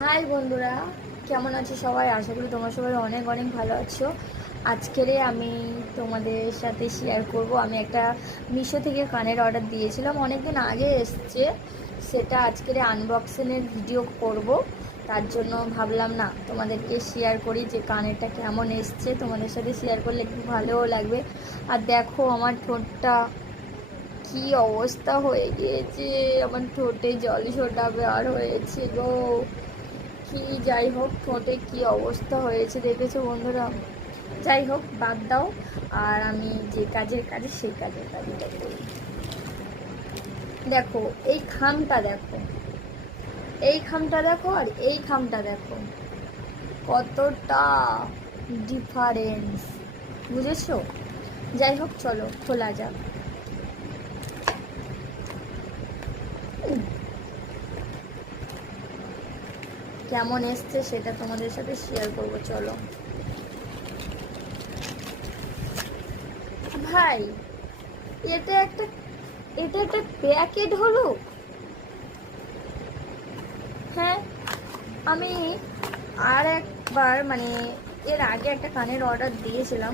High বন্ধুরা, কেমন আছো সবাই? আশা করি তোমরা সবাই অনেক অনেক ভালো আছো। আজকের আমি তোমাদের সাথে শেয়ার করব, আমি একটা মিশো থেকে কানের অর্ডার দিয়েছিলাম, অনেকদিন আগে এসছে। সেটা আজকের আনবক্সিংয়ের ভিডিও করব। তার জন্য ভাবলাম না তোমাদেরকে শেয়ার করি যে কানেরটা কেমন এসছে। তোমাদের সাথে শেয়ার করলে একটু ভালোও লাগবে। আর দেখো আমার ঠোঁটটা কি অবস্থা হয়ে গিয়েছে, আমার ঠোঁটে জল ছোটা বের হয়েছে গো। কি যাই হোক, ঠোঁটে কি অবস্থা হয়েছে দেখেছো বন্ধুরা। যাই হোক, বাদ দাও। আর আমি যে কাজের কাজে সেই কাজের কাজটা করি। দেখো এই খামটা দেখো, এই খামটা দেখো, আর এই খামটা দেখো, কতটা ডিফারেন্স, বুঝেছো? যাই হোক, চলো খোলা যাক। কেমন এসছে সেটা তোমাদের সাথে শেয়ার করবো, চলো। ভাই, এটা একটা এটা একটা প্যাকেট হলো। হ্যাঁ, আমি আর একবার মানে এর আগে একটা কানের অর্ডার দিয়েছিলাম।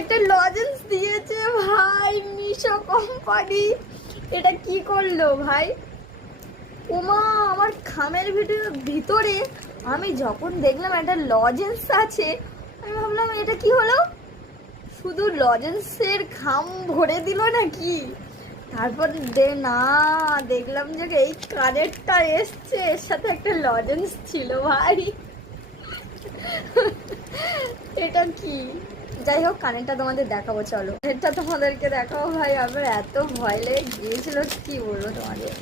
একটা লজেন্স দিয়েছে ভাই, মিশো কোম্পানি। এটা কি করলো ভাই? ওমা, আমার খামের ভিতরে আমি যখন দেখলাম একটা লজেন্স আছে, আমি ভাবলাম এটা কি হলো, শুধু লজেন্সের খাম ভরে দিল নাকি? তারপর না, দেখলাম যে এই কানেরটা এসছে, এর সাথে একটা লজেন্স ছিল ভাই। এটা কি? যাই হোক, কানেরটা তোমাদের দেখাবো, চলো। এটা তোমাদেরকে দেখাবো ভাই, আমার এত ভয় লেগে গিয়েছিল, কি বলবো তোমাদের।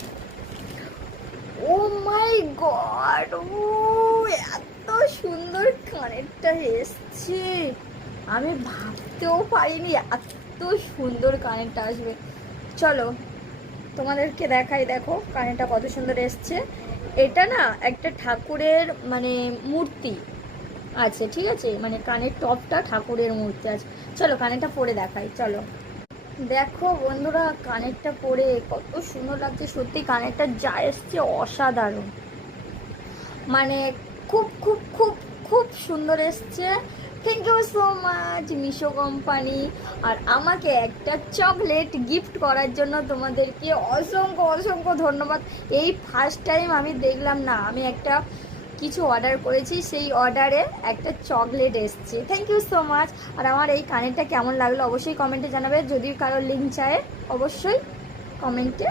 ও মাই গড, ও এত সুন্দর কানেরটা এসছে, আমি ভাবতেও পারিনি এত সুন্দর কানেরটা আসবে। চলো তোমাদেরকে দেখাই, দেখো কানেরটা কত সুন্দর এসছে। এটা না একটা ঠাকুরের মানে মূর্তি আছে, ঠিক আছে, মানে কানের টপটা ঠাকুরের মূর্তি আছে। চলো কানেরটা পরে দেখাই, চলো। দেখো বন্ধুরা, কানেরটা পরে কত সুন্দর লাগছে, সত্যি কানেরটা যা এসছে অসাধারণ, মানে খুব খুব খুব খুব সুন্দর এসছে। Thank you so much Meesho company. আর আমাকে একটা চকলেট গিফট করার জন্য তোমাদেরকে অসংখ্য অসংখ্য ধন্যবাদ। এই ফার্স্ট টাইম আমি দেখলাম না, আমি একটা কিছু অর্ডার করেছি, সেই অর্ডারে একটা চকলেট এসছে। Thank you so much. আর আমার এই কানেরটা কেমন লাগলো অবশ্যই কমেন্টে জানাবে, যদি কারোর লিঙ্ক চায় অবশ্যই কমেন্টে